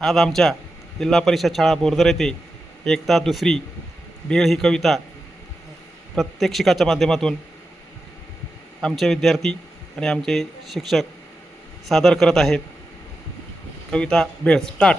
आज आमच्या जिल्हा परिषद शाळा बोरदर येथे एकता दुसरी भेळ ही कविता प्रत्येक शिक्षकाच्या माध्यमातून आमचे विद्यार्थी आणि आमचे शिक्षक सादर करत आहेत. कविता भेळ स्टार्ट.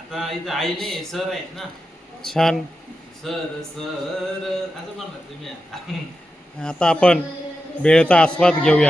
आता इथं आई नाही सर आहेत ना. छान. सर सर असं म्हणणार तुम्ही. आता आपण भेळचा आस्वाद घेऊया.